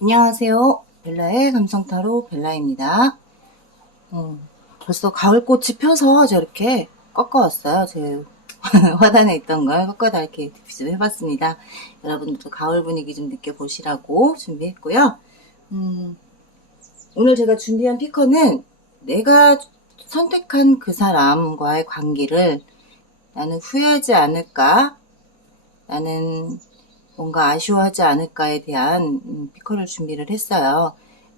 안녕하세요. 벨라의 감성타로 벨라입니다. 벌써 가을꽃이 펴서 저렇게 꺾어왔어요. 제 화단에 있던 걸 꺾어다 이렇게 좀 해봤습니다. 여러분들도 가을 분위기 좀 느껴보시라고 준비했고요. 오늘 제가 준비한 피커는 내가 선택한 그 사람과의 관계를 나는 후회하지 않을까? 나는 뭔가 아쉬워하지 않을까에 대한 피커를 준비를 했어요.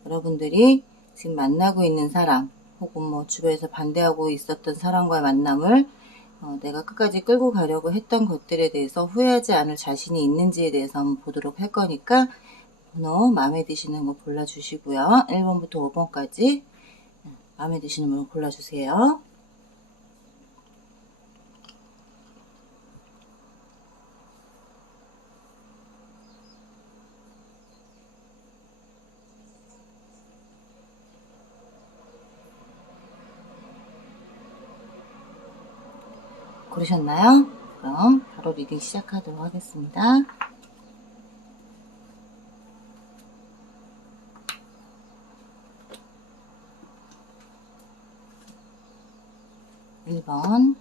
여러분들이 지금 만나고 있는 사람 혹은 뭐 주변에서 반대하고 있었던 사람과의 만남을 내가 끝까지 끌고 가려고 했던 것들에 대해서 후회하지 않을 자신이 있는지에 대해서 한번 보도록 할 거니까 번호 마음에 드시는 거 골라주시고요. 1번부터 5번까지 마음에 드시는 분 골라주세요. 고르셨나요? 그럼 바로 리딩 시작하도록 하겠습니다. 1번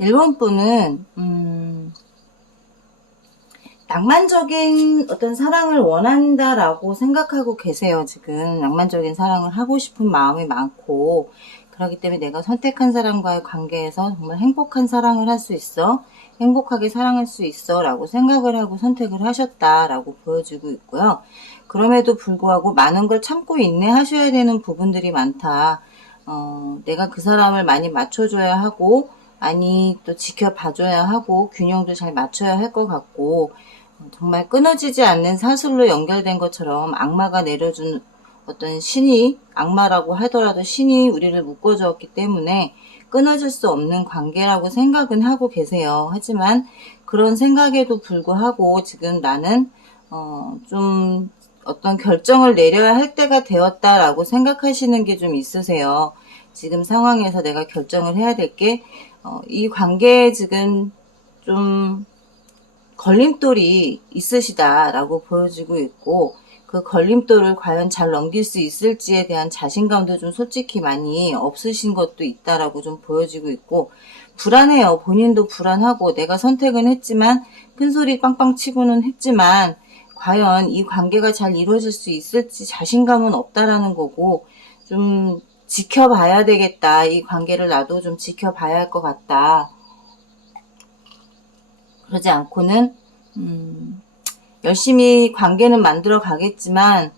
1번 분은 낭만적인 어떤 사랑을 원한다라고 생각하고 계세요. 지금 낭만적인 사랑을 하고 싶은 마음이 많고 그렇기 때문에 내가 선택한 사람과의 관계에서 정말 행복한 사랑을 할 수 있어, 행복하게 사랑할 수 있어 라고 생각을 하고 선택을 하셨다라고 보여지고 있고요. 그럼에도 불구하고 많은 걸 참고 인내하셔야 되는 부분들이 많다. 내가 그 사람을 많이 맞춰줘야 하고 많이 또 지켜봐줘야 하고 균형도 잘 맞춰야 할 것 같고 정말 끊어지지 않는 사슬로 연결된 것처럼 악마가 내려준 어떤 신이, 악마라고 하더라도 신이 우리를 묶어주었기 때문에 끊어질 수 없는 관계라고 생각은 하고 계세요. 하지만 그런 생각에도 불구하고 지금 나는 좀 어떤 결정을 내려야 할 때가 되었다라고 생각하시는 게 좀 있으세요. 지금 상황에서 내가 결정을 해야 될 게 이 관계에 지금 좀 걸림돌이 있으시다라고 보여지고 있고 그 걸림돌을 과연 잘 넘길 수 있을지에 대한 자신감도 좀 솔직히 많이 없으신 것도 있다라고 좀 보여지고 있고 불안해요. 본인도 불안하고 내가 선택은 했지만 큰소리 빵빵 치고는 했지만 과연 이 관계가 잘 이루어질 수 있을지 자신감은 없다라는 거고 좀 지켜봐야 되겠다. 이 관계를 나도 좀 지켜봐야 할 것 같다. 그러지 않고는 열심히 관계는 만들어 가겠지만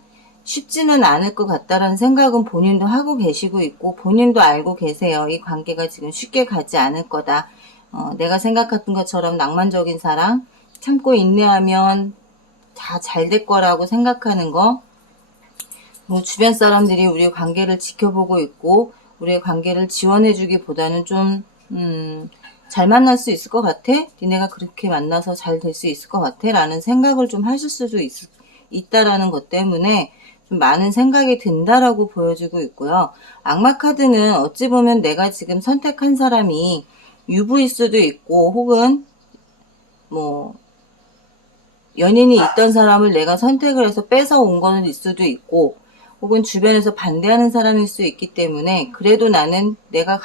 쉽지는 않을 것 같다라는 생각은 본인도 하고 계시고 있고 본인도 알고 계세요. 이 관계가 지금 쉽게 가지 않을 거다. 내가 생각했던 것처럼 낭만적인 사랑, 참고 인내하면 다 잘 될 거라고 생각하는 거, 뭐 주변 사람들이 우리의 관계를 지켜보고 있고 우리의 관계를 지원해주기보다는 좀 잘 만날 수 있을 것 같아? 니네가 그렇게 만나서 잘 될 수 있을 것 같아? 라는 생각을 좀 하실 수도 있다라는 것 때문에 좀 많은 생각이 든다라고 보여지고 있고요. 악마 카드는 어찌 보면 내가 지금 선택한 사람이 유부일 수도 있고 혹은 뭐 연인이 있던 사람을 내가 선택을 해서 뺏어온 거는 있을 수도 있고 혹은 주변에서 반대하는 사람일 수 있기 때문에 그래도 나는 내가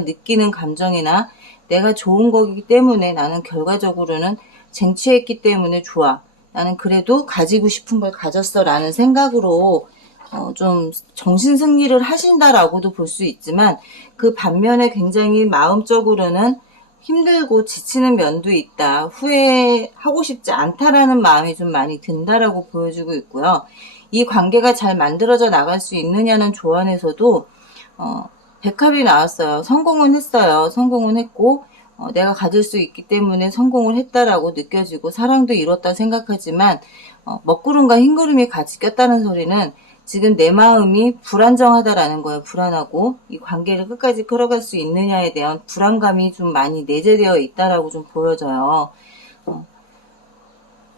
느끼는 감정이나 내가 좋은 거기 때문에 나는 결과적으로는 쟁취했기 때문에 좋아. 나는 그래도 가지고 싶은 걸 가졌어 라는 생각으로 좀 정신승리를 하신다라고도 볼 수 있지만 그 반면에 굉장히 마음적으로는 힘들고 지치는 면도 있다. 후회하고 싶지 않다라는 마음이 좀 많이 든다라고 보여주고 있고요. 이 관계가 잘 만들어져 나갈 수 있느냐는 조언에서도 백합이 나왔어요. 성공은 했어요. 성공은 했고 내가 가질 수 있기 때문에 성공을 했다라고 느껴지고 사랑도 이뤘다 생각하지만 먹구름과 흰구름이 같이 꼈다는 소리는 지금 내 마음이 불안정하다라는 거예요. 불안하고 이 관계를 끝까지 끌어갈 수 있느냐에 대한 불안감이 좀 많이 내재되어 있다라고 좀 보여져요.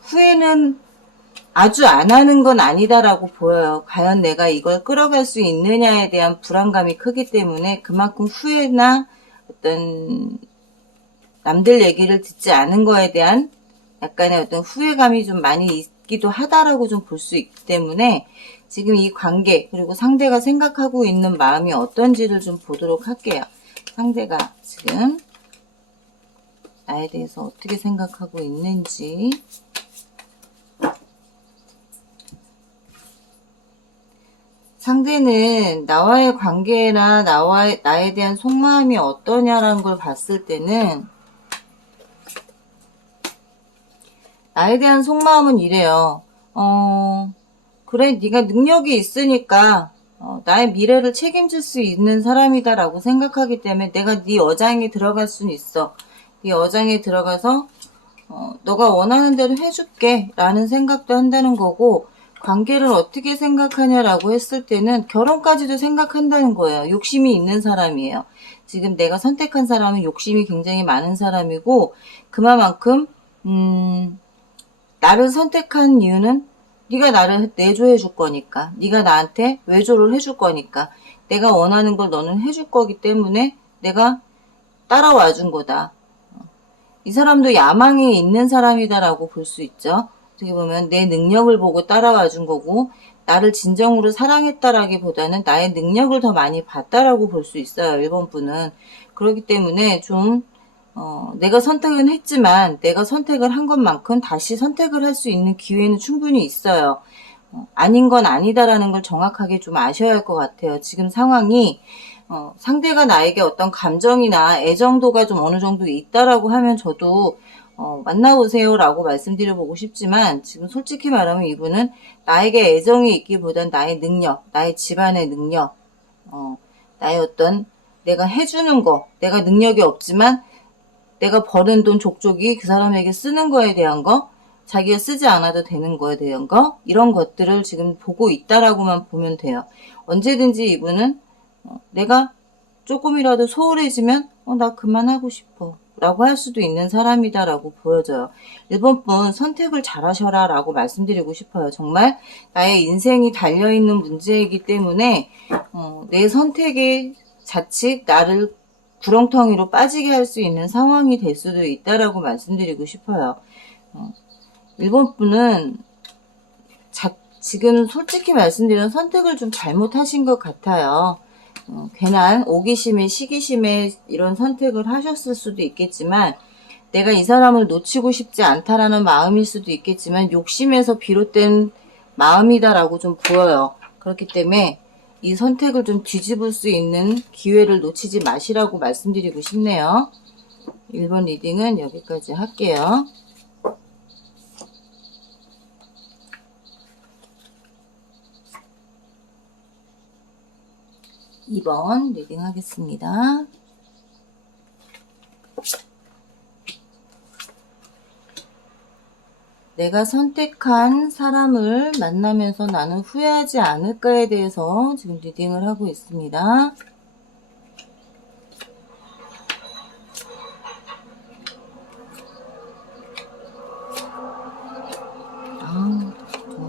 후회는 아주 안 하는 건 아니다라고 보여요. 과연 내가 이걸 끌어갈 수 있느냐에 대한 불안감이 크기 때문에 그만큼 후회나 어떤 남들 얘기를 듣지 않은 거에 대한 약간의 어떤 후회감이 좀 많이 있기도 하다라고 좀 볼 수 있기 때문에 지금 이 관계 그리고 상대가 생각하고 있는 마음이 어떤지를 좀 보도록 할게요. 상대가 지금 나에 대해서 어떻게 생각하고 있는지. 상대는 나와의 관계나 나에 대한 속마음이 어떠냐라는 걸 봤을 때는 나에 대한 속마음은 이래요. 그래 네가 능력이 있으니까 나의 미래를 책임질 수 있는 사람이다 라고 생각하기 때문에 내가 네 어장에 들어갈 수는 있어. 네 어장에 들어가서 너가 원하는 대로 해줄게 라는 생각도 한다는 거고, 관계를 어떻게 생각하냐라고 했을 때는 결혼까지도 생각한다는 거예요. 욕심이 있는 사람이에요. 지금 내가 선택한 사람은 욕심이 굉장히 많은 사람이고, 그만큼 나를 선택한 이유는 네가 나를 내조해 줄 거니까, 네가 나한테 외조를 해줄 거니까, 내가 원하는 걸 너는 해줄 거기 때문에 내가 따라와 준 거다. 이 사람도 야망이 있는 사람이다라고 볼 수 있죠. 어떻게 보면 내 능력을 보고 따라와 준 거고, 나를 진정으로 사랑했다라기보다는 나의 능력을 더 많이 봤다라고 볼 수 있어요. 1번 분은. 그렇기 때문에 좀 내가 선택은 했지만 내가 선택을 한 것만큼 다시 선택을 할 수 있는 기회는 충분히 있어요. 아닌 건 아니다라는 걸 정확하게 좀 아셔야 할 것 같아요. 지금 상황이 상대가 나에게 어떤 감정이나 애정도가 좀 어느 정도 있다라고 하면 저도 만나보세요 라고 말씀드려보고 싶지만, 지금 솔직히 말하면 이분은 나에게 애정이 있기보단 나의 능력, 나의 집안의 능력, 나의 어떤 내가 해주는 거, 내가 능력이 없지만 내가 버는 돈 족족이 그 사람에게 쓰는 거에 대한 거, 자기가 쓰지 않아도 되는 거에 대한 거, 이런 것들을 지금 보고 있다라고만 보면 돼요. 언제든지 이분은 내가 조금이라도 소홀해지면 나 그만하고 싶어 라고 할 수도 있는 사람이다 라고 보여져요. 1번 분 선택을 잘 하셔라 라고 말씀드리고 싶어요. 정말 나의 인생이 달려있는 문제이기 때문에 내 선택의 자칫 나를 구렁텅이로 빠지게 할 수 있는 상황이 될 수도 있다라고 말씀드리고 싶어요. 1번 분은 지금 솔직히 말씀드리면 선택을 좀 잘못하신 것 같아요. 괜한 오기심에 시기심에 이런 선택을 하셨을 수도 있겠지만, 내가 이 사람을 놓치고 싶지 않다라는 마음일 수도 있겠지만 욕심에서 비롯된 마음이다라고 좀 보여요. 그렇기 때문에 이 선택을 좀 뒤집을 수 있는 기회를 놓치지 마시라고 말씀드리고 싶네요. 1번 리딩은 여기까지 할게요. 2번 리딩 하겠습니다. 내가 선택한 사람을 만나면서 나는 후회하지 않을까에 대해서 지금 리딩을 하고 있습니다.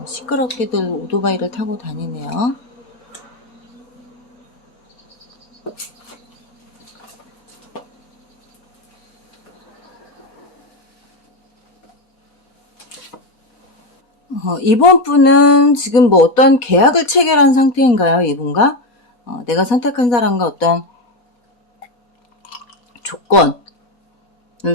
시끄럽게들 오토바이를 타고 다니네요. 이번 분은 지금 뭐 어떤 계약을 체결한 상태인가요? 이분과? 내가 선택한 사람과 어떤 조건을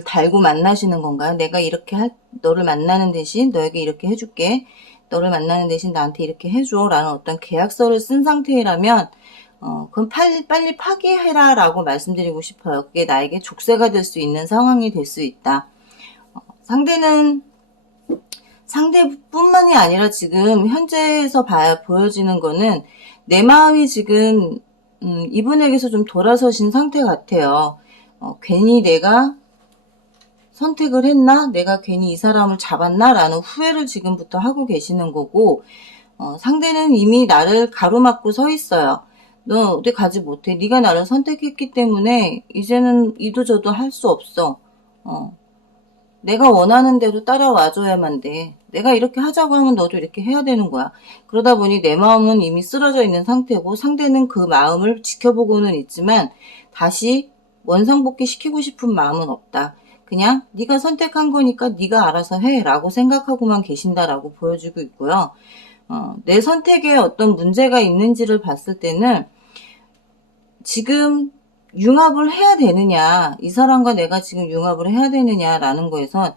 달고 만나시는 건가요? 내가 이렇게 너를 만나는 대신 너에게 이렇게 해줄게. 너를 만나는 대신 나한테 이렇게 해줘. 라는 어떤 계약서를 쓴 상태라면 그럼 빨리 파기해라 라고 말씀드리고 싶어요. 그게 나에게 족쇄가 될 수 있는 상황이 될 수 있다. 상대뿐만이 아니라 지금 현재에서 보여지는 거는 내 마음이 지금 이분에게서 좀 돌아서신 상태 같아요. 괜히 내가 선택을 했나? 내가 괜히 이 사람을 잡았나? 라는 후회를 지금부터 하고 계시는 거고, 상대는 이미 나를 가로막고 서 있어요. 너 어디 가지 못해. 네가 나를 선택했기 때문에 이제는 이도저도 할 수 없어. 내가 원하는 대로 따라와줘야만 돼. 내가 이렇게 하자고 하면 너도 이렇게 해야 되는 거야. 그러다 보니 내 마음은 이미 쓰러져 있는 상태고 상대는 그 마음을 지켜보고는 있지만 다시 원상복귀 시키고 싶은 마음은 없다. 그냥 네가 선택한 거니까 네가 알아서 해 라고 생각하고만 계신다라고 보여주고 있고요. 내 선택에 어떤 문제가 있는지를 봤을 때는 지금 융합을 해야 되느냐, 이 사람과 내가 지금 융합을 해야 되느냐라는 거에선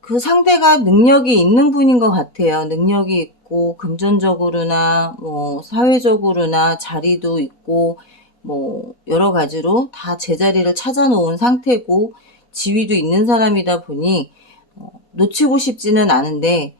그 상대가 능력이 있는 분인 것 같아요. 능력이 있고 금전적으로나 뭐 사회적으로나 자리도 있고 뭐 여러 가지로 다 제자리를 찾아놓은 상태고 지위도 있는 사람이다 보니 놓치고 싶지는 않은데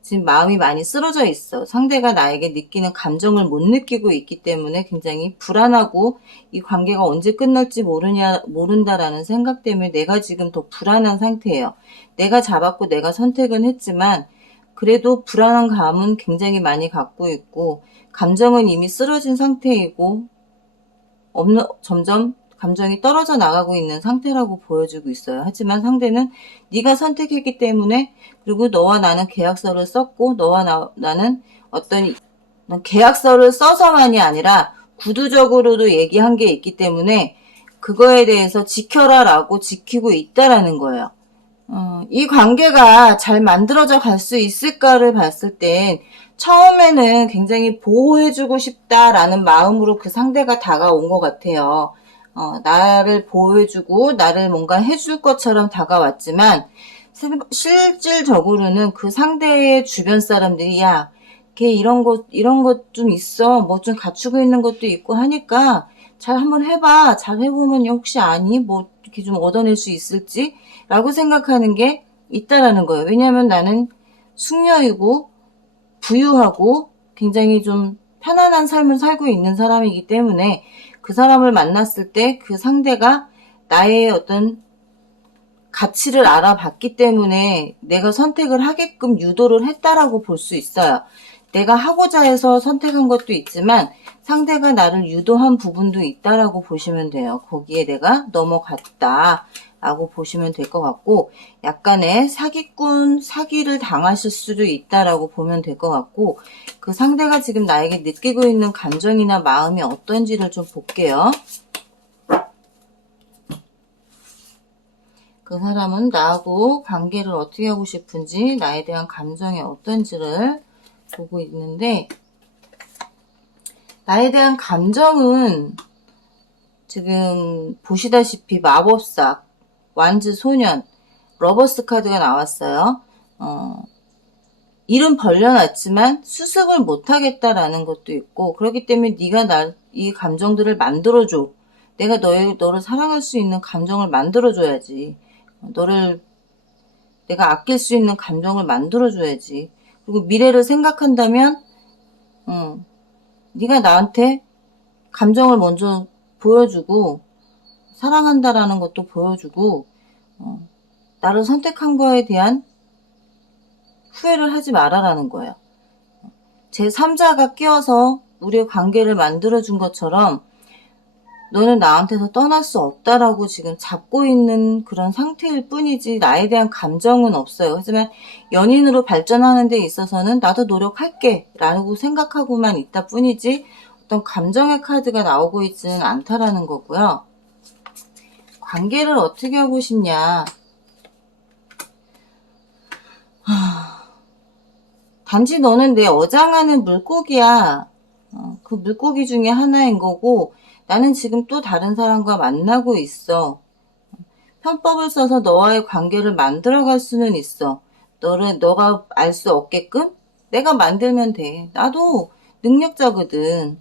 지금 마음이 많이 쓰러져 있어. 상대가 나에게 느끼는 감정을 못 느끼고 있기 때문에 굉장히 불안하고 이 관계가 언제 끝날지 모른다라는 생각 때문에 내가 지금 더 불안한 상태예요. 내가 잡았고 내가 선택은 했지만 그래도 불안한 감은 굉장히 많이 갖고 있고 감정은 이미 쓰러진 상태이고 점점 감정이 떨어져 나가고 있는 상태라고 보여주고 있어요. 하지만 상대는 네가 선택했기 때문에 그리고 너와 나는 계약서를 썼고 너와 나는 어떤 계약서를 써서만이 아니라 구두적으로도 얘기한 게 있기 때문에 그거에 대해서 지켜라 라고 지키고 있다라는 거예요. 이 관계가 잘 만들어져 갈 수 있을까를 봤을 땐 처음에는 굉장히 보호해주고 싶다라는 마음으로 그 상대가 다가온 것 같아요. 나를 보호해주고 나를 뭔가 해줄 것처럼 다가왔지만 실질적으로는 그 상대의 주변 사람들이 야, 걔 이런 것 좀 있어. 뭐 좀 갖추고 있는 것도 있고 하니까 잘 한번 해봐. 잘 해보면 혹시 아니? 뭐 이렇게 좀 얻어낼 수 있을지? 라고 생각하는 게 있다라는 거예요. 왜냐하면 나는 숙녀이고 부유하고 굉장히 좀 편안한 삶을 살고 있는 사람이기 때문에 그 사람을 만났을 때 그 상대가 나의 어떤 가치를 알아봤기 때문에 내가 선택을 하게끔 유도를 했다라고 볼 수 있어요. 내가 하고자 해서 선택한 것도 있지만 상대가 나를 유도한 부분도 있다라고 보시면 돼요. 거기에 내가 넘어갔다 라고 보시면 될 것 같고 약간의 사기를 당하실 수도 있다라고 보면 될 것 같고 그 상대가 지금 나에게 느끼고 있는 감정이나 마음이 어떤지를 좀 볼게요. 그 사람은 나하고 관계를 어떻게 하고 싶은지 나에 대한 감정이 어떤지를 보고 있는데 나에 대한 감정은 지금 보시다시피 마법사, 완즈 소년, 러버스 카드가 나왔어요. 일은 벌려놨지만 수습을 못하겠다라는 것도 있고 그렇기 때문에 네가 이 감정들을 만들어줘. 내가 너를 사랑할 수 있는 감정을 만들어줘야지. 내가 아낄 수 있는 감정을 만들어줘야지. 그리고 미래를 생각한다면 네가 나한테 감정을 먼저 보여주고 사랑한다라는 것도 보여주고 나를 선택한 거에 대한 후회를 하지 말아라는 거예요. 제3자가 끼어서 우리의 관계를 만들어준 것처럼 너는 나한테서 떠날 수 없다라고 지금 잡고 있는 그런 상태일 뿐이지 나에 대한 감정은 없어요. 하지만 연인으로 발전하는 데 있어서는 나도 노력할게 라고 생각하고만 있다 뿐이지 어떤 감정의 카드가 나오고 있지는 않다라는 거고요. 관계를 어떻게 하고 싶냐. 단지 너는 내 어장하는 물고기야. 그 물고기 중에 하나인 거고 나는 지금 또 다른 사람과 만나고 있어. 편법을 써서 너와의 관계를 만들어갈 수는 있어. 너가 알 수 없게끔 내가 만들면 돼. 나도 능력자거든.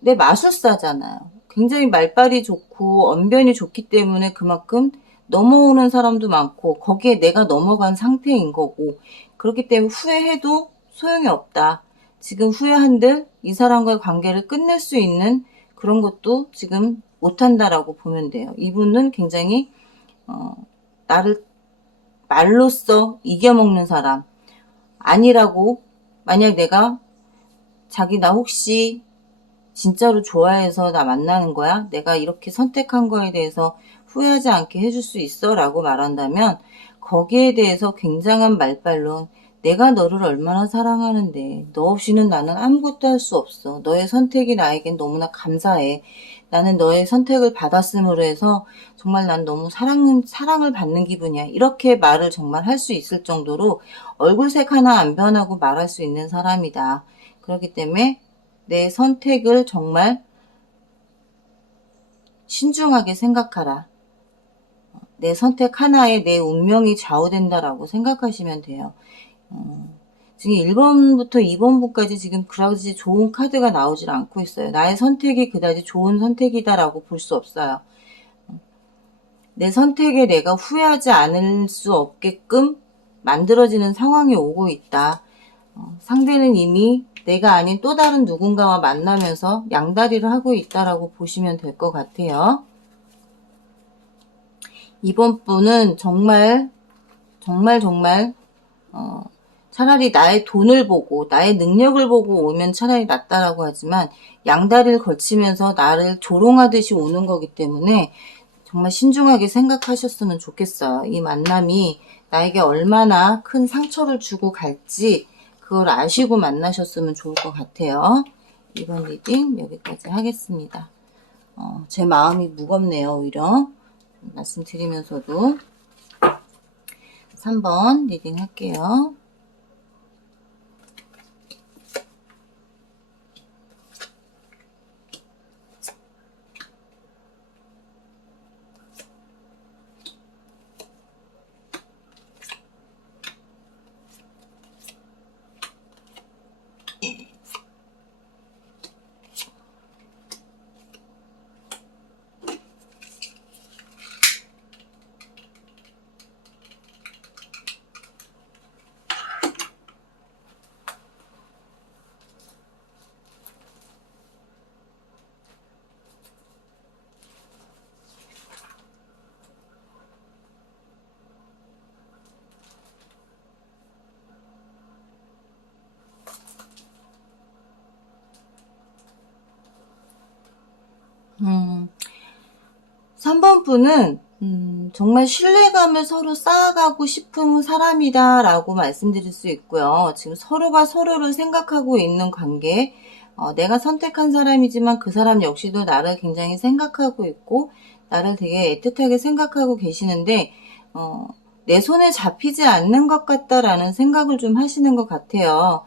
내 마술사잖아요. 굉장히 말빨이 좋고 언변이 좋기 때문에 그만큼 넘어오는 사람도 많고 거기에 내가 넘어간 상태인 거고 그렇기 때문에 후회해도 소용이 없다. 지금 후회한들 이 사람과의 관계를 끝낼 수 있는 그런 것도 지금 못한다라고 보면 돼요. 이분은 굉장히 나를 말로써 이겨먹는 사람, 아니라고, 만약 내가 자기 나 혹시 진짜로 좋아해서 나 만나는 거야? 내가 이렇게 선택한 거에 대해서 후회하지 않게 해줄 수 있어? 라고 말한다면 거기에 대해서 굉장한 말발로 내가 너를 얼마나 사랑하는데 너 없이는 나는 아무것도 할 수 없어. 너의 선택이 나에겐 너무나 감사해. 나는 너의 선택을 받았음으로 해서 정말 난 너무 사랑을 받는 기분이야. 이렇게 말을 정말 할 수 있을 정도로 얼굴색 하나 안 변하고 말할 수 있는 사람이다. 그렇기 때문에 내 선택을 정말 신중하게 생각하라. 내 선택 하나에 내 운명이 좌우된다라고 생각하시면 돼요. 지금 1번부터 2번부까지 지금 그다지 좋은 카드가 나오질 않고 있어요. 나의 선택이 그다지 좋은 선택이다라고 볼 수 없어요. 내 선택에 내가 후회하지 않을 수 없게끔 만들어지는 상황이 오고 있다. 상대는 이미 내가 아닌 또 다른 누군가와 만나면서 양다리를 하고 있다라고 보시면 될 것 같아요. 이번 분은 정말 차라리 나의 돈을 보고 나의 능력을 보고 오면 차라리 낫다라고 하지만 양다리를 걸치면서 나를 조롱하듯이 오는 거기 때문에 정말 신중하게 생각하셨으면 좋겠어요. 이 만남이 나에게 얼마나 큰 상처를 주고 갈지 그걸 아시고 만나셨으면 좋을 것 같아요. 이번 리딩 여기까지 하겠습니다. 제 마음이 무겁네요. 오히려 말씀드리면서도 3번 리딩 할게요. 음, 3번 분은 정말 신뢰감을 서로 쌓아가고 싶은 사람이다 라고 말씀드릴 수 있고요. 지금 서로가 서로를 생각하고 있는 관계, 내가 선택한 사람이지만 그 사람 역시도 나를 굉장히 생각하고 있고 나를 되게 애틋하게 생각하고 계시는데 내 손에 잡히지 않는 것 같다라는 생각을 좀 하시는 것 같아요.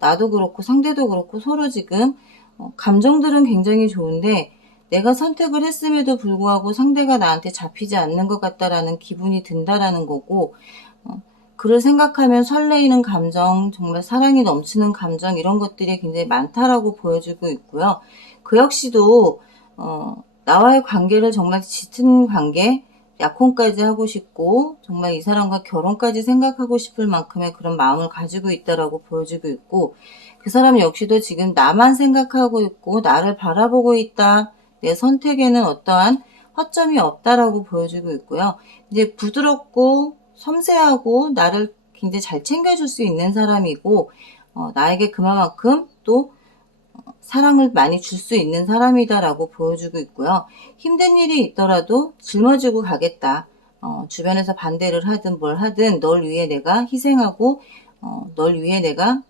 나도 그렇고 상대도 그렇고 서로 지금 감정들은 굉장히 좋은데 내가 선택을 했음에도 불구하고 상대가 나한테 잡히지 않는 것 같다라는 기분이 든다라는 거고 그를 생각하면 설레이는 감정, 정말 사랑이 넘치는 감정 이런 것들이 굉장히 많다라고 보여지고 있고요. 그 역시도 나와의 관계를 정말 짙은 관계, 약혼까지 하고 싶고 정말 이 사람과 결혼까지 생각하고 싶을 만큼의 그런 마음을 가지고 있다라고 보여지고 있고 그 사람 역시도 지금 나만 생각하고 있고 나를 바라보고 있다. 내 선택에는 어떠한 허점이 없다라고 보여지고 있고요. 이제 부드럽고 섬세하고 나를 굉장히 잘 챙겨줄 수 있는 사람이고 나에게 그만큼 또 사랑을 많이 줄 수 있는 사람이다라고 보여주고 있고요. 힘든 일이 있더라도 짊어지고 가겠다. 주변에서 반대를 하든 뭘 하든 널 위해 내가 희생하고 널 위해 내가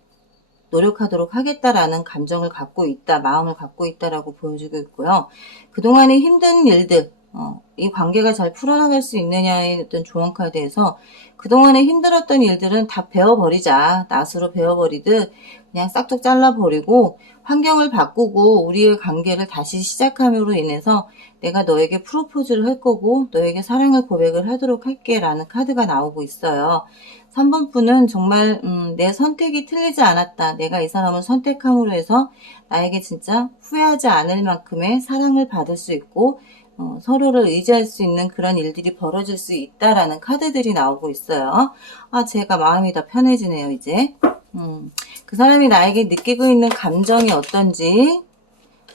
노력하도록 하겠다라는 감정을 갖고 있다, 마음을 갖고 있다라고 보여주고 있고요. 그동안의 힘든 일들, 이 관계가 잘 풀어나갈 수 있느냐의 어떤 조언 카드에서 그동안에 힘들었던 일들은 다 베어버리자. 낫으로 베어버리듯 그냥 싹둑 잘라버리고 환경을 바꾸고 우리의 관계를 다시 시작함으로 인해서 내가 너에게 프로포즈를 할 거고 너에게 사랑을 고백을 하도록 할게 라는 카드가 나오고 있어요. 3번 분은 정말 내 선택이 틀리지 않았다. 내가 이 사람을 선택함으로 해서 나에게 진짜 후회하지 않을 만큼의 사랑을 받을 수 있고 서로를 의지할 수 있는 그런 일들이 벌어질 수 있다라는 카드들이 나오고 있어요. 제가 마음이 더 편해지네요, 이제. 그 사람이 나에게 느끼고 있는 감정이 어떤지,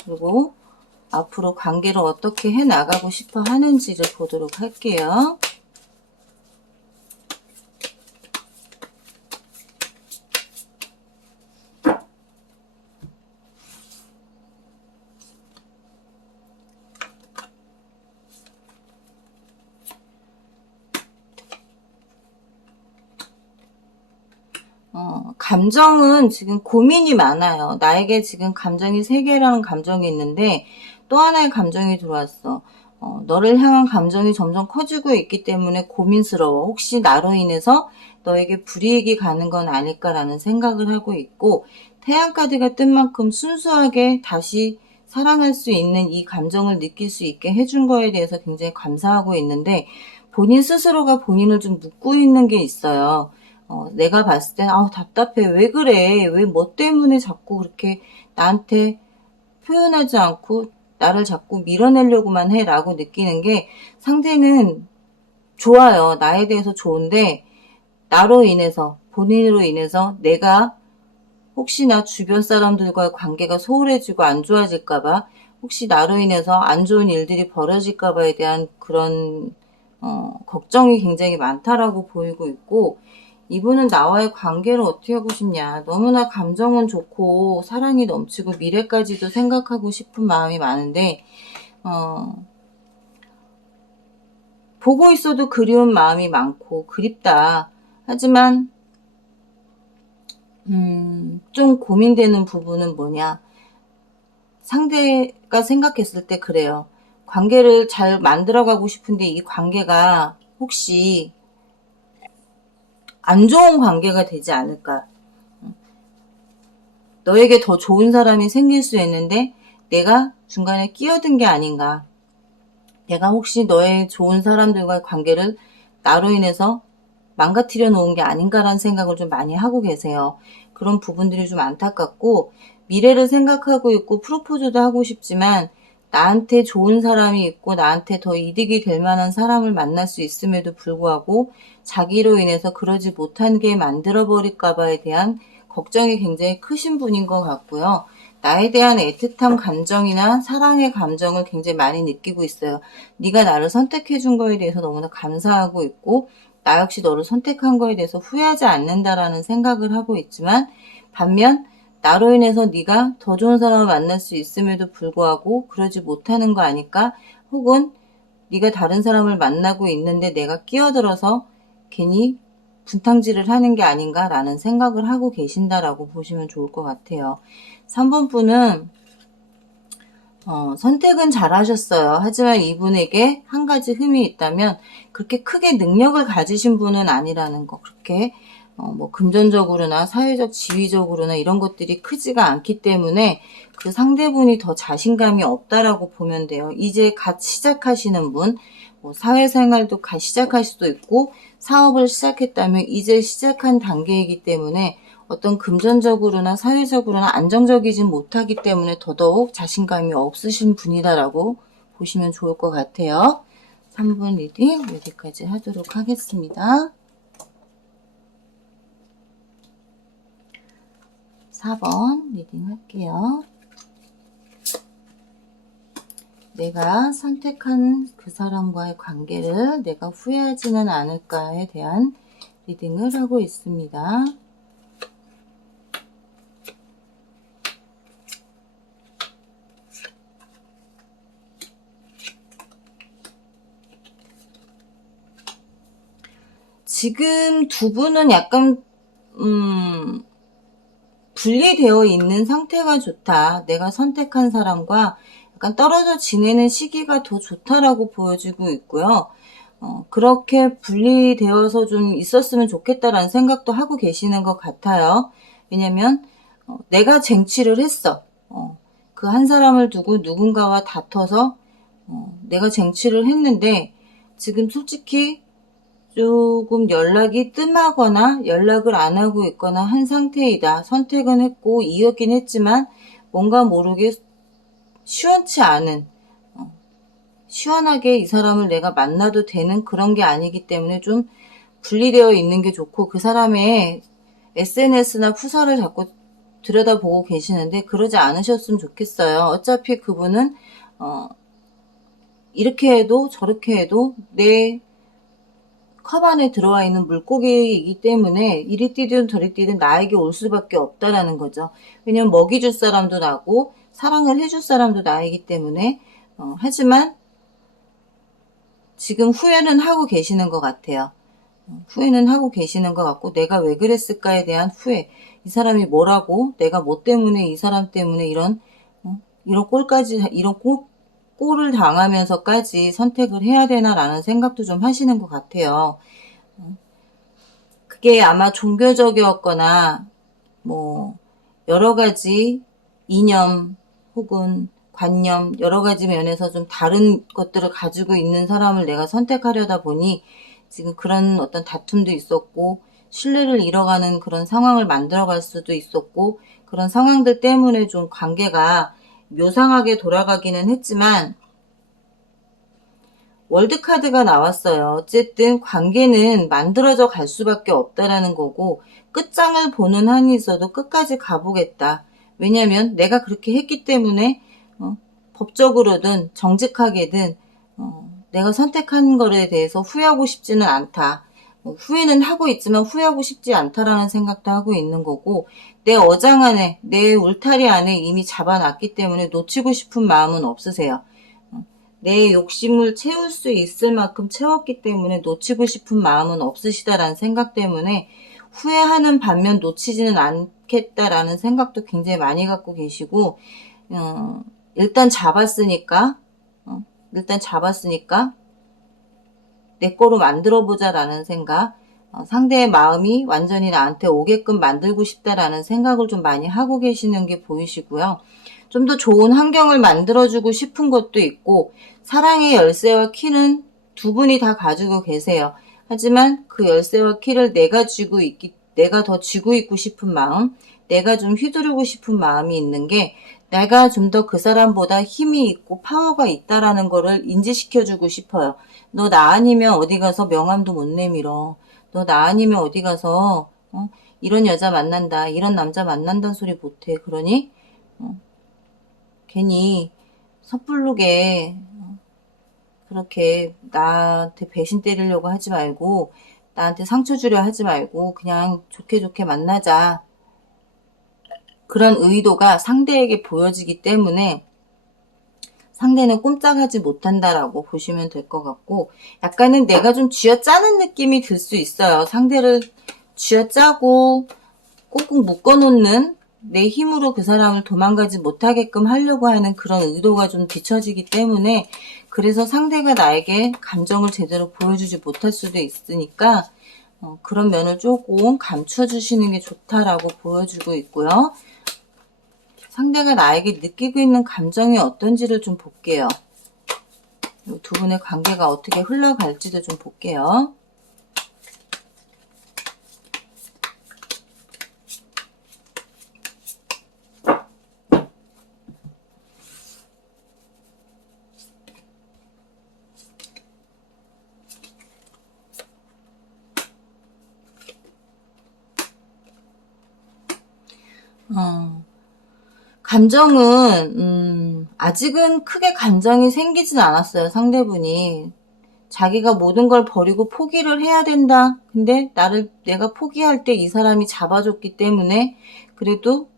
그리고 앞으로 관계를 어떻게 해나가고 싶어 하는지를 보도록 할게요. 감정은 지금 고민이 많아요. 나에게 지금 감정이 3개라는 감정이 있는데 또 하나의 감정이 들어왔어. 너를 향한 감정이 점점 커지고 있기 때문에 고민스러워. 혹시 나로 인해서 너에게 불이익이 가는 건 아닐까라는 생각을 하고 있고, 태양카드가 뜬 만큼 순수하게 다시 사랑할 수 있는 이 감정을 느낄 수 있게 해준 거에 대해서 굉장히 감사하고 있는데, 본인 스스로가 본인을 좀 묻고 있는 게 있어요. 내가 봤을 때 답답해. 왜 그래? 왜 뭐 때문에 자꾸 그렇게 나한테 표현하지 않고 나를 자꾸 밀어내려고만 해? 라고 느끼는 게, 상대는 좋아요. 나에 대해서 좋은데 나로 인해서, 본인으로 인해서 내가 혹시나 주변 사람들과의 관계가 소홀해지고 안 좋아질까봐, 혹시 나로 인해서 안 좋은 일들이 벌어질까봐에 대한 그런 걱정이 굉장히 많다라고 보이고 있고, 이분은 나와의 관계를 어떻게 하고 싶냐. 너무나 감정은 좋고 사랑이 넘치고 미래까지도 생각하고 싶은 마음이 많은데, 보고 있어도 그리운 마음이 많고 그립다. 하지만 좀 고민되는 부분은 뭐냐. 상대가 생각했을 때 그래요. 관계를 잘 만들어가고 싶은데 이 관계가 혹시 안 좋은 관계가 되지 않을까. 너에게 더 좋은 사람이 생길 수 있는데 내가 중간에 끼어든 게 아닌가. 내가 혹시 너의 좋은 사람들과의 관계를 나로 인해서 망가뜨려 놓은 게 아닌가라는 생각을 좀 많이 하고 계세요. 그런 부분들이 좀 안타깝고, 미래를 생각하고 있고 프로포즈도 하고 싶지만 나한테 좋은 사람이 있고 나한테 더 이득이 될 만한 사람을 만날 수 있음에도 불구하고 자기로 인해서 그러지 못하게 만들어버릴까 봐에 대한 걱정이 굉장히 크신 분인 것 같고요. 나에 대한 애틋한 감정이나 사랑의 감정을 굉장히 많이 느끼고 있어요. 네가 나를 선택해 준 거에 대해서 너무나 감사하고 있고, 나 역시 너를 선택한 거에 대해서 후회하지 않는다라는 생각을 하고 있지만, 반면 나로 인해서 네가 더 좋은 사람을 만날 수 있음에도 불구하고 그러지 못하는 거 아닐까? 혹은 네가 다른 사람을 만나고 있는데 내가 끼어들어서 괜히 분탕질을 하는 게 아닌가라는 생각을 하고 계신다라고 보시면 좋을 것 같아요. 3번 분은 선택은 잘하셨어요. 하지만 이분에게 한 가지 흠이 있다면, 그렇게 크게 능력을 가지신 분은 아니라는 거. 그렇게 뭐 금전적으로나 사회적 지위적으로나 이런 것들이 크지가 않기 때문에 그 상대분이 더 자신감이 없다라고 보면 돼요. 이제 갓 시작하시는 분, 뭐 사회생활도 갓 시작할 수도 있고 사업을 시작했다면 이제 시작한 단계이기 때문에 어떤 금전적으로나 사회적으로나 안정적이진 못하기 때문에 더더욱 자신감이 없으신 분이다라고 보시면 좋을 것 같아요. 3분 리딩 여기까지 하도록 하겠습니다. 4번 리딩 할게요. 내가 선택한 그 사람과의 관계를 내가 후회하지는 않을까에 대한 리딩을 하고 있습니다. 지금 두 분은 약간 분리되어 있는 상태가 좋다. 내가 선택한 사람과 약간 떨어져 지내는 시기가 더 좋다라고 보여지고 있고요. 그렇게 분리되어서 좀 있었으면 좋겠다라는 생각도 하고 계시는 것 같아요. 왜냐면 내가 쟁취를 했어. 그 한 사람을 두고 누군가와 다퉈서 내가 쟁취를 했는데 지금 솔직히 조금 연락이 뜸하거나 연락을 안 하고 있거나 한 상태이다. 선택은 했고 이었긴 했지만 뭔가 모르게 시원치 않은, 시원하게 이 사람을 내가 만나도 되는 그런 게 아니기 때문에 좀 분리되어 있는 게 좋고, 그 사람의 SNS나 푸사를 자꾸 들여다보고 계시는데 그러지 않으셨으면 좋겠어요. 어차피 그분은 이렇게 해도 저렇게 해도 내 컵 안에 들어와 있는 물고기이기 때문에 이리 뛰든 저리 뛰든 나에게 올 수밖에 없다라는 거죠. 왜냐면 먹이줄 사람도 나고 사랑을 해줄 사람도 나이기 때문에. 하지만 지금 후회는 하고 계시는 것 같아요. 후회는 하고 계시는 것 같고, 내가 왜 그랬을까에 대한 후회, 이 사람이 뭐라고, 내가 뭐 때문에, 이 사람 때문에 이런 꼴을 당하면서까지 선택을 해야 되나라는 생각도 좀 하시는 것 같아요. 그게 아마 종교적이었거나 뭐 여러 가지 이념 혹은 관념, 여러 가지 면에서 좀 다른 것들을 가지고 있는 사람을 내가 선택하려다 보니 지금 그런 어떤 다툼도 있었고, 신뢰를 잃어가는 그런 상황을 만들어갈 수도 있었고, 그런 상황들 때문에 좀 관계가 묘상하게 돌아가기는 했지만, 월드카드가 나왔어요. 어쨌든 관계는 만들어져 갈 수밖에 없다라는 거고, 끝장을 보는 한이 있어도 끝까지 가보겠다. 왜냐면 내가 그렇게 했기 때문에 법적으로든 정직하게든 내가 선택한 거에 대해서 후회하고 싶지는 않다. 후회는 하고 있지만 후회하고 싶지 않다라는 생각도 하고 있는 거고, 내 어장 안에, 내 울타리 안에 이미 잡아놨기 때문에 놓치고 싶은 마음은 없으세요. 내 욕심을 채울 수 있을 만큼 채웠기 때문에 놓치고 싶은 마음은 없으시다라는 생각 때문에 후회하는 반면 놓치지는 않겠다라는 생각도 굉장히 많이 갖고 계시고, 일단 잡았으니까 내 거로 만들어보자라는 생각, 상대의 마음이 완전히 나한테 오게끔 만들고 싶다라는 생각을 좀 많이 하고 계시는 게 보이시고요. 좀 더 좋은 환경을 만들어주고 싶은 것도 있고, 사랑의 열쇠와 키는 두 분이 다 가지고 계세요. 하지만 그 열쇠와 키를 내가 더 쥐고 있고 싶은 마음, 내가 좀 휘두르고 싶은 마음이 있는 게, 내가 좀 더 그 사람보다 힘이 있고 파워가 있다라는 거를 인지시켜주고 싶어요. 너 나 아니면 어디 가서 명함도 못 내밀어. 너 나 아니면 어디 가서 이런 여자 만난다, 이런 남자 만난다는 소리 못해. 그러니 괜히 섣부르게 그렇게 나한테 배신 때리려고 하지 말고, 나한테 상처 주려 하지 말고 그냥 좋게 좋게 만나자. 그런 의도가 상대에게 보여지기 때문에 상대는 꼼짝하지 못한다라고 보시면 될 것 같고, 약간은 내가 좀 쥐어짜는 느낌이 들 수 있어요. 상대를 쥐어짜고 꽁꽁 묶어놓는, 내 힘으로 그 사람을 도망가지 못하게끔 하려고 하는 그런 의도가 좀 비춰지기 때문에, 그래서 상대가 나에게 감정을 제대로 보여주지 못할 수도 있으니까 그런 면을 조금 감춰주시는 게 좋다라고 보여주고 있고요. 상대가 나에게 느끼고 있는 감정이 어떤지를 좀 볼게요. 두 분의 관계가 어떻게 흘러갈지도 좀 볼게요. 감정은 아직은 크게 감정이 생기진 않았어요. 상대분이 자기가 모든 걸 버리고 포기를 해야 된다. 근데 내가 포기할 때 이 사람이 잡아줬기 때문에 그래도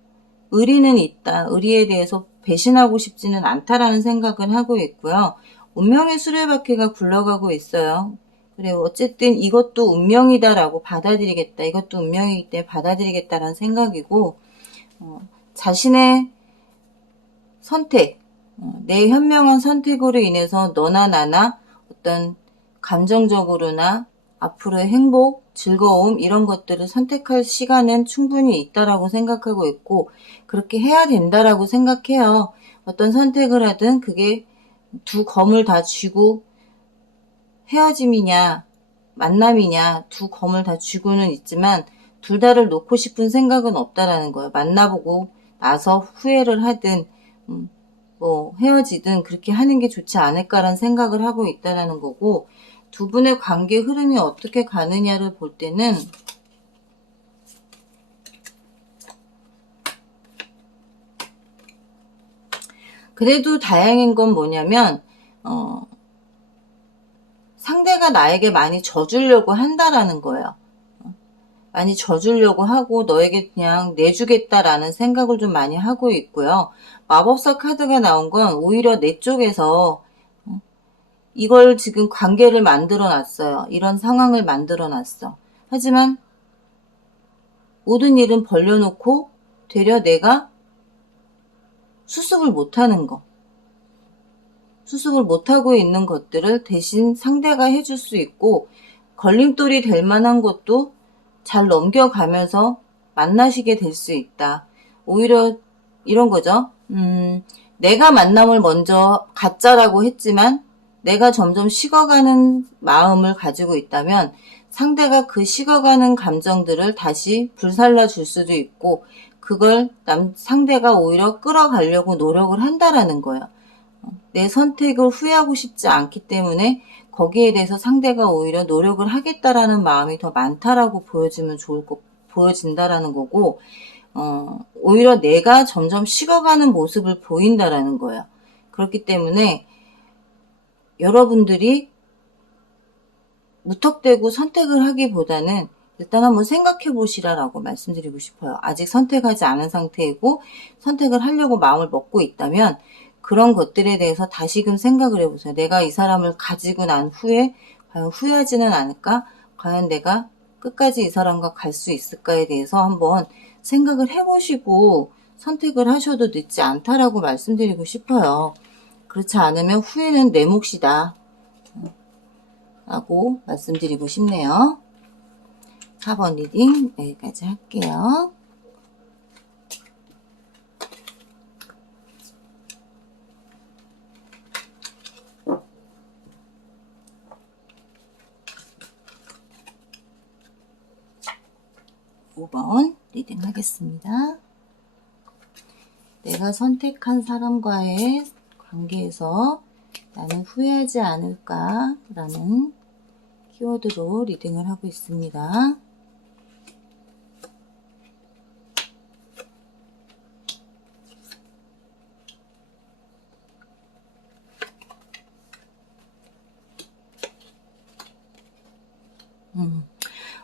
의리는 있다. 의리에 대해서 배신하고 싶지는 않다라는 생각을 하고 있고요. 운명의 수레바퀴가 굴러가고 있어요. 그리고 어쨌든 이것도 운명이다라고 받아들이겠다. 이것도 운명이기 때문에 받아들이겠다라는 생각이고, 자신의 선택, 내 현명한 선택으로 인해서 너나 나나 어떤 감정적으로나 앞으로의 행복, 즐거움 이런 것들을 선택할 시간은 충분히 있다라고 생각하고 있고, 그렇게 해야 된다라고 생각해요. 어떤 선택을 하든 그게 두 검을 다 쥐고 헤어짐이냐 만남이냐 두 검을 다 쥐고는 있지만 둘 다를 놓고 싶은 생각은 없다라는 거예요. 만나보고 나서 후회를 하든 뭐 헤어지든 그렇게 하는 게 좋지 않을까라는 생각을 하고 있다라는 거고, 두 분의 관계 흐름이 어떻게 가느냐를 볼 때는 그래도 다행인 건 뭐냐면 상대가 나에게 많이 져주려고 한다라는 거예요. 많이 져주려고 하고 너에게 그냥 내주겠다라는 생각을 좀 많이 하고 있고요. 마법사 카드가 나온 건 오히려 내 쪽에서 이걸 지금 관계를 만들어 놨어요. 이런 상황을 만들어 놨어. 하지만 모든 일은 벌려놓고 되려 내가 수습을 못하는 거. 수습을 못하고 있는 것들을 대신 상대가 해줄 수 있고 걸림돌이 될 만한 것도 잘 넘겨가면서 만나시게 될 수 있다. 오히려 이런 거죠. 내가 만남을 먼저 갖자라고 했지만 내가 점점 식어가는 마음을 가지고 있다면 상대가 그 식어가는 감정들을 다시 불살라 줄 수도 있고 그걸 상대가 오히려 끌어가려고 노력을 한다라는 거예요. 내 선택을 후회하고 싶지 않기 때문에 거기에 대해서 상대가 오히려 노력을 하겠다라는 마음이 더 많다라고 보여진다라는 거고, 오히려 내가 점점 식어가는 모습을 보인다라는 거예요. 그렇기 때문에 여러분들이 무턱대고 선택을 하기보다는 일단 한번 생각해 보시라라고 말씀드리고 싶어요. 아직 선택하지 않은 상태이고 선택을 하려고 마음을 먹고 있다면 그런 것들에 대해서 다시금 생각을 해보세요. 내가 이 사람을 가지고 난 후에 과연 후회하지는 않을까? 과연 내가 끝까지 이 사람과 갈 수 있을까에 대해서 한번 생각을 해보시고 선택을 하셔도 늦지 않다라고 말씀드리고 싶어요. 그렇지 않으면 후회는 내 몫이다 라고 말씀드리고 싶네요. 4번 리딩 여기까지 할게요. (5번) 리딩 하겠습니다. 내가 선택한 사람과의 관계에서 나는 후회하지 않을까? 라는 키워드로 리딩을 하고 있습니다. 음.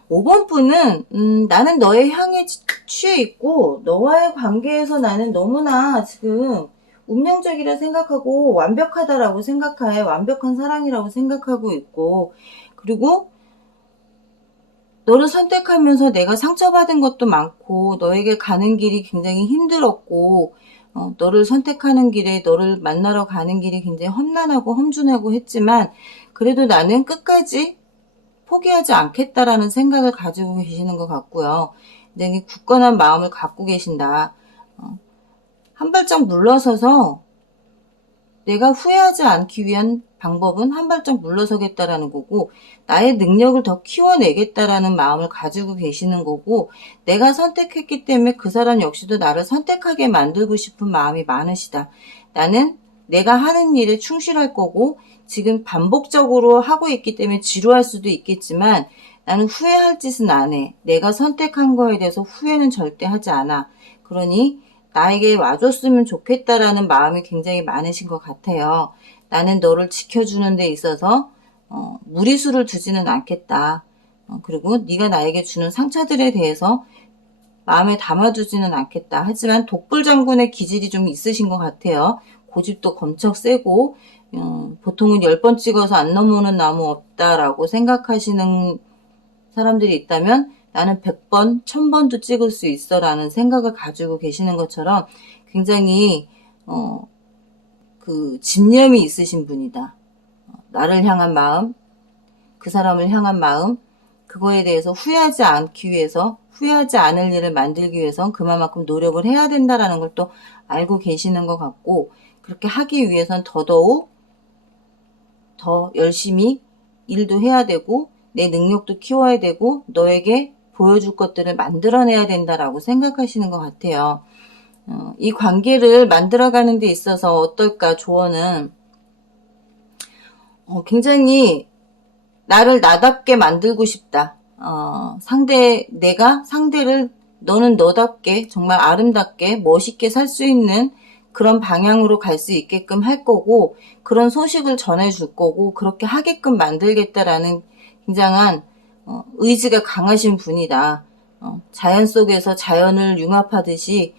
5번 분은 나는 너의 향에 취해 있고 너와의 관계에서 나는 너무나 지금 운명적이라 생각하고 완벽하다라고 생각해. 완벽한 사랑이라고 생각하고 있고 그리고 너를 선택하면서 내가 상처받은 것도 많고 너에게 가는 길이 굉장히 힘들었고 너를 선택하는 길에 너를 만나러 가는 길이 굉장히 험난하고 험준하고 했지만 그래도 나는 끝까지 포기하지 않겠다라는 생각을 가지고 계시는 것 같고요. 굉장히 굳건한 마음을 갖고 계신다. 한 발짝 물러서서 내가 후회하지 않기 위한 방법은 한 발짝 물러서겠다라는 거고 나의 능력을 더 키워내겠다라는 마음을 가지고 계시는 거고 내가 선택했기 때문에 그 사람 역시도 나를 선택하게 만들고 싶은 마음이 많으시다. 나는 내가 하는 일에 충실할 거고 지금 반복적으로 하고 있기 때문에 지루할 수도 있겠지만 나는 후회할 짓은 안 해. 내가 선택한 거에 대해서 후회는 절대 하지 않아. 그러니 나에게 와줬으면 좋겠다라는 마음이 굉장히 많으신 것 같아요. 나는 너를 지켜주는 데 있어서 무리수를 두지는 않겠다. 그리고 네가 나에게 주는 상처들에 대해서 마음에 담아두지는 않겠다. 하지만 독불장군의 기질이 좀 있으신 것 같아요. 고집도 검척 세고 보통은 10번 찍어서 안 넘어오는 나무 없다라고 생각하시는 사람들이 있다면 나는 100번, 1000번도 찍을 수 있어 라는 생각을 가지고 계시는 것처럼 굉장히 그 집념이 있으신 분이다. 나를 향한 마음, 그 사람을 향한 마음, 그거에 대해서 후회하지 않기 위해서 후회하지 않을 일을 만들기 위해선 그만큼 노력을 해야 된다라는 걸 또 알고 계시는 것 같고 그렇게 하기 위해선 더더욱 더 열심히 일도 해야 되고 내 능력도 키워야 되고 너에게 보여줄 것들을 만들어내야 된다라고 생각하시는 것 같아요. 이 관계를 만들어가는 데 있어서 어떨까 조언은 굉장히 나를 나답게 만들고 싶다. 내가 상대를 너는 너답게 정말 아름답게 멋있게 살 수 있는 그런 방향으로 갈 수 있게끔 할 거고 그런 소식을 전해줄 거고 그렇게 하게끔 만들겠다라는 굉장한 의지가 강하신 분이다. 자연 속에서 자연을 융합하듯이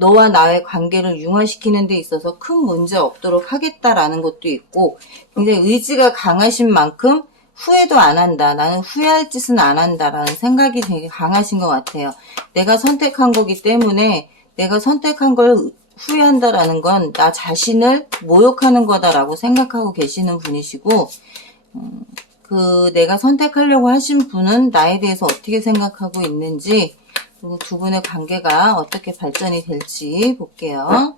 너와 나의 관계를 융화시키는 데 있어서 큰 문제 없도록 하겠다라는 것도 있고, 굉장히 의지가 강하신 만큼 후회도 안 한다. 나는 후회할 짓은 안 한다라는 생각이 되게 강하신 것 같아요. 내가 선택한 거기 때문에 내가 선택한 걸 후회한다라는 건 나 자신을 모욕하는 거다라고 생각하고 계시는 분이시고, 내가 선택하려고 하신 분은 나에 대해서 어떻게 생각하고 있는지, 그리고 두 분의 관계가 어떻게 발전이 될지 볼게요.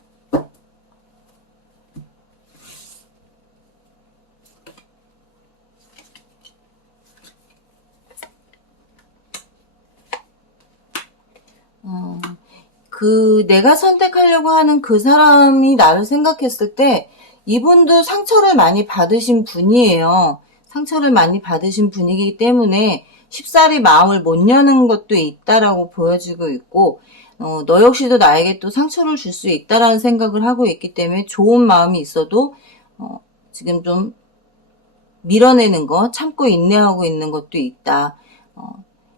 내가 선택하려고 하는 그 사람이 나를 생각했을 때 이분도 상처를 많이 받으신 분이에요. 상처를 많이 받으신 분이기 때문에 쉽사리 마음을 못 여는 것도 있다라고 보여지고 있고, 너 역시도 나에게 또 상처를 줄 수 있다라는 생각을 하고 있기 때문에 좋은 마음이 있어도 지금 좀 밀어내는 거, 참고 인내하고 있는 것도 있다.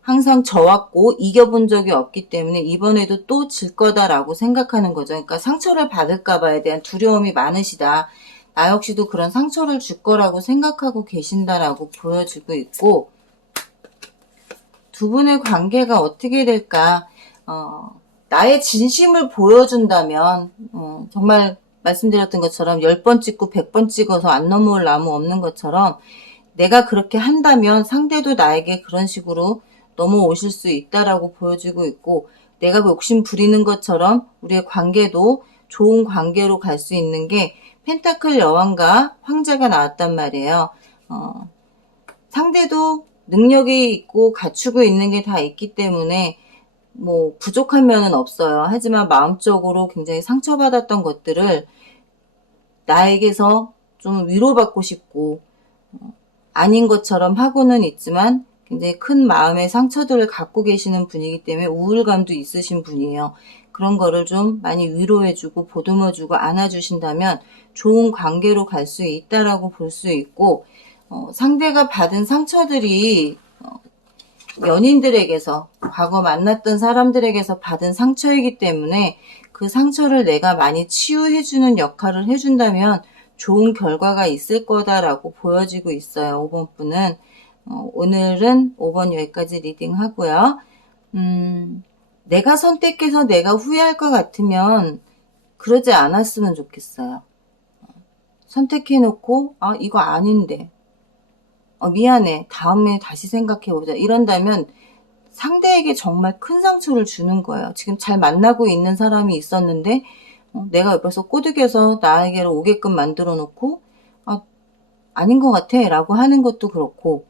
항상 져왔고 이겨본 적이 없기 때문에 이번에도 또 질 거다라고 생각하는 거죠. 그러니까 상처를 받을까 봐에 대한 두려움이 많으시다. 나 역시도 그런 상처를 줄 거라고 생각하고 계신다라고 보여지고 있고, 두 분의 관계가 어떻게 될까? 나의 진심을 보여준다면 정말 말씀드렸던 것처럼 10번 찍고 100번 찍어서 안 넘어올 나무 없는 것처럼 내가 그렇게 한다면 상대도 나에게 그런 식으로 넘어오실 수 있다라고 보여지고 있고, 내가 욕심 부리는 것처럼 우리의 관계도 좋은 관계로 갈 수 있는 게 펜타클 여왕과 황제가 나왔단 말이에요. 상대도 능력이 있고 갖추고 있는 게 다 있기 때문에 뭐 부족한 면은 없어요. 하지만 마음적으로 굉장히 상처받았던 것들을 나에게서 좀 위로받고 싶고, 아닌 것처럼 하고는 있지만 굉장히 큰 마음의 상처들을 갖고 계시는 분이기 때문에 우울감도 있으신 분이에요. 그런 거를 좀 많이 위로해주고 보듬어주고 안아주신다면 좋은 관계로 갈 수 있다라고 볼 수 있고, 상대가 받은 상처들이 연인들에게서, 과거 만났던 사람들에게서 받은 상처이기 때문에 그 상처를 내가 많이 치유해주는 역할을 해준다면 좋은 결과가 있을 거다라고 보여지고 있어요. 5번 분은. 오늘은 5번 여기까지 리딩 하고요. 내가 선택해서 내가 후회할 것 같으면 그러지 않았으면 좋겠어요. 선택해놓고 이거 아닌데, 미안해, 다음에 다시 생각해보자, 이런다면 상대에게 정말 큰 상처를 주는 거예요. 지금 잘 만나고 있는 사람이 있었는데 내가 옆에서 꼬드겨서 나에게로 오게끔 만들어 놓고 아닌 것 같아 라고 하는 것도 그렇고,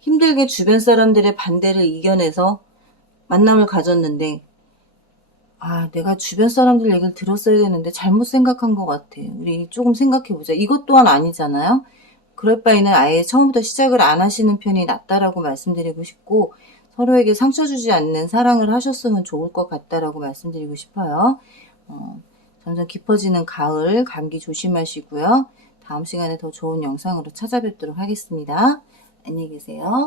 힘들게 주변 사람들의 반대를 이겨내서 만남을 가졌는데 내가 주변 사람들 얘기를 들었어야 되는데 잘못 생각한 것 같아, 우리 조금 생각해보자, 이것 또한 아니잖아요. 그럴 바에는 아예 처음부터 시작을 안 하시는 편이 낫다라고 말씀드리고 싶고, 서로에게 상처 주지 않는 사랑을 하셨으면 좋을 것 같다라고 말씀드리고 싶어요. 점점 깊어지는 가을, 감기 조심하시고요. 다음 시간에 더 좋은 영상으로 찾아뵙도록 하겠습니다. 안녕히 계세요.